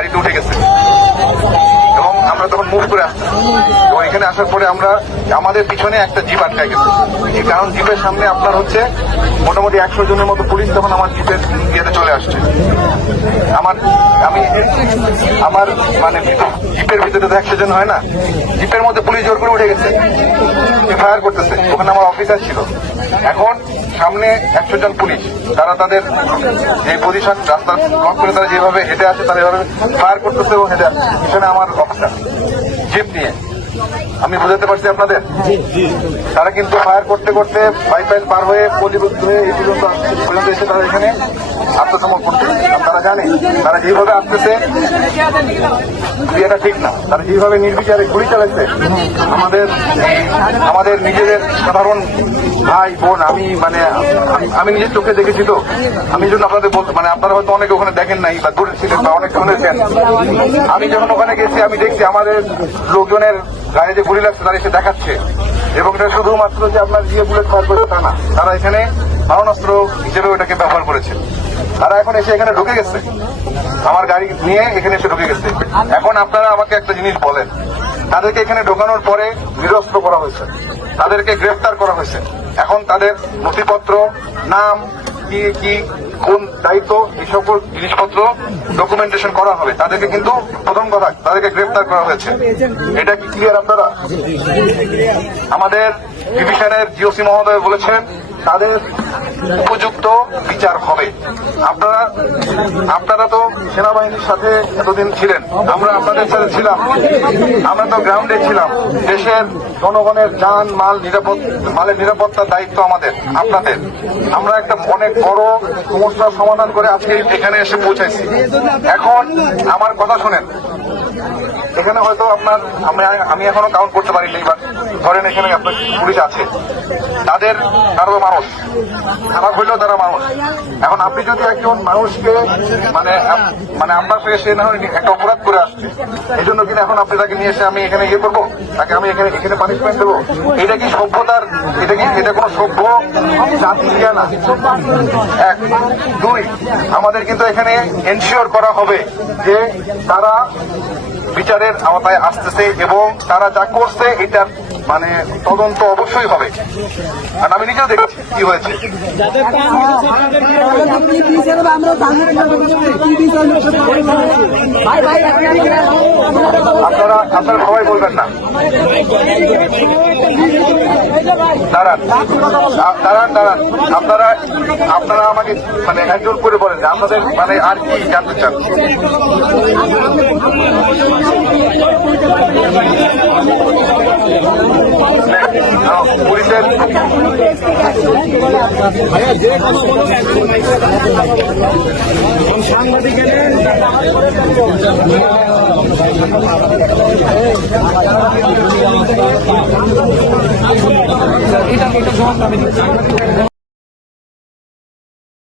গাড়িতে উঠে গেছে এবং আমরা তখন মুভ করে আসছি এবং এখানে আসার পরে আমরা আমাদের পিছনে একটা জিপ আটকায় গেছে। এই কারণ জিপের সামনে আপনার হচ্ছে মোটামুটি 100 জনের মতো পুলিশ তখন আমার জিপের ইয়েতে চলে আসছে। আমার মানে জিপের ভিতরে তো 100 জন হয় না, জিপের মধ্যে পুলিশ জোর করে উঠে গেছে, ফায়ার করতেছে। ওখানে আমার অফিসার ছিল। এখন সামনে 100 জন পুলিশ, তারা তাদের যে পজিশন রাস্তা ব্লক করে তারা যেভাবে হেঁটে আছে তারা এভাবে ফায়ার করতেছে এবং হেঁটে আসছে। এখানে আমার অফিসার জিপ নিয়ে, আমি বুঝাতে পারছি আপনাদের। তারা কিন্তু ফায়ার করতে করতে বাইপাস পার হয়ে পল্লীবদ্ধ হয়ে এই পর্যন্ত এসে তারা এখানে আত্মসমর্পণ করছে। তারা জানে তারা যেভাবে আসতেছে এটা ঠিক না। তারা যেভাবে নির্বিচারে গুলি চালাচ্ছে আমাদের নিজেদের সাধারণ ভাই বোন, আমি নিজের চোখে দেখেছি। তো আমি জন্য আপনাদের বলতে আপনারা হয়তো অনেকে ওখানে দেখেন নাই বা দূরে ছিলেন বা অনেক শুনেছেন। আমি যখন ওখানে গেছি আমি দেখছি আমাদের লোকজনের গায়ে যে গুলি লাগছে তারা এসে দেখাচ্ছে এবং এটা শুধুমাত্র যে আপনার দিয়ে বুলেট ফায়ার করে তা না, তারা এখানে মারণাস্ত্র হিসেবে ওটাকে ব্যবহার করেছে। তারা এখন এসে এখানে ঢুকে গেছে, আমার গাড়ি নিয়ে এখানে এসে ঢুকে গেছে। এখন আপনারা আমাকে একটা জিনিস বলেন, তাদেরকে এখানে ঢোকানোর পরে নিরস্ত্র করা হয়েছে, তাদেরকে গ্রেফতার করা হয়েছে। এখন তাদের নথিপত্র, নাম, কি কোন দায়িত্ব, এই সকল জিনিসপত্র ডকুমেন্টেশন করা হবে। তাদেরকে কিন্তু প্রথম কথা তাদেরকে গ্রেফতার করা হয়েছে। এটা কি ক্লিয়ার আপনারা? আমাদের ডিভিশনের জিওসি মহোদয় বলেছেন তাদের উপযুক্ত বিচার হবে। আপনারা তো সেনাবাহিনীর সাথে এতদিন ছিলেন, আমরা আপনাদের সাথে ছিলাম, আমরা তো গ্রাউন্ডে ছিলাম। দেশের জনগণের যান মালের নিরাপত্তার দায়িত্ব আমাদের, আপনাদের। আমরা একটা অনেক বড় সমস্যার সমাধান করে আজকে এখানে এসে পৌঁছাইছি। এখন আমার কথা শোনেন, এখানে হয়তো আমি এখনো কাউন্ট করতে পারিনি, বা ধরেন এখানে আপনার পুলিশ আছে, তারা মানুষ, খারাপ হইলেও তারা মানুষ। এখন আপনি যদি একজন মানুষকে আপনার থেকে সে না হয় একটা অপরাধ করে আসছে, এই জন্য কিনা এখন আপনি তাকে নিয়ে এসে আমি এখানে ইয়ে করবো, তাকে আমি এখানে পানিশমেন্ট দেবো? এটা কি সভ্যতার? এটা কোনো সভ্য জাতি না। 1, 2, আমাদের কিন্তু এখানে এনশিওর করা হবে যে তারা বিচারের আওতায় আসতেছে এবং তারা যা করছে এটার তদন্ত অবশ্যই হবে। আর আমি নিজেও দেখছি কি হয়েছে। আপনারা সবাই বলবেন না, দাঁড়ান। আপনারা আমাকে একজন করে বলেন যে আপনাদের আর কি জানতে চান। পুলিশের সাংবাদিক এটা জবাব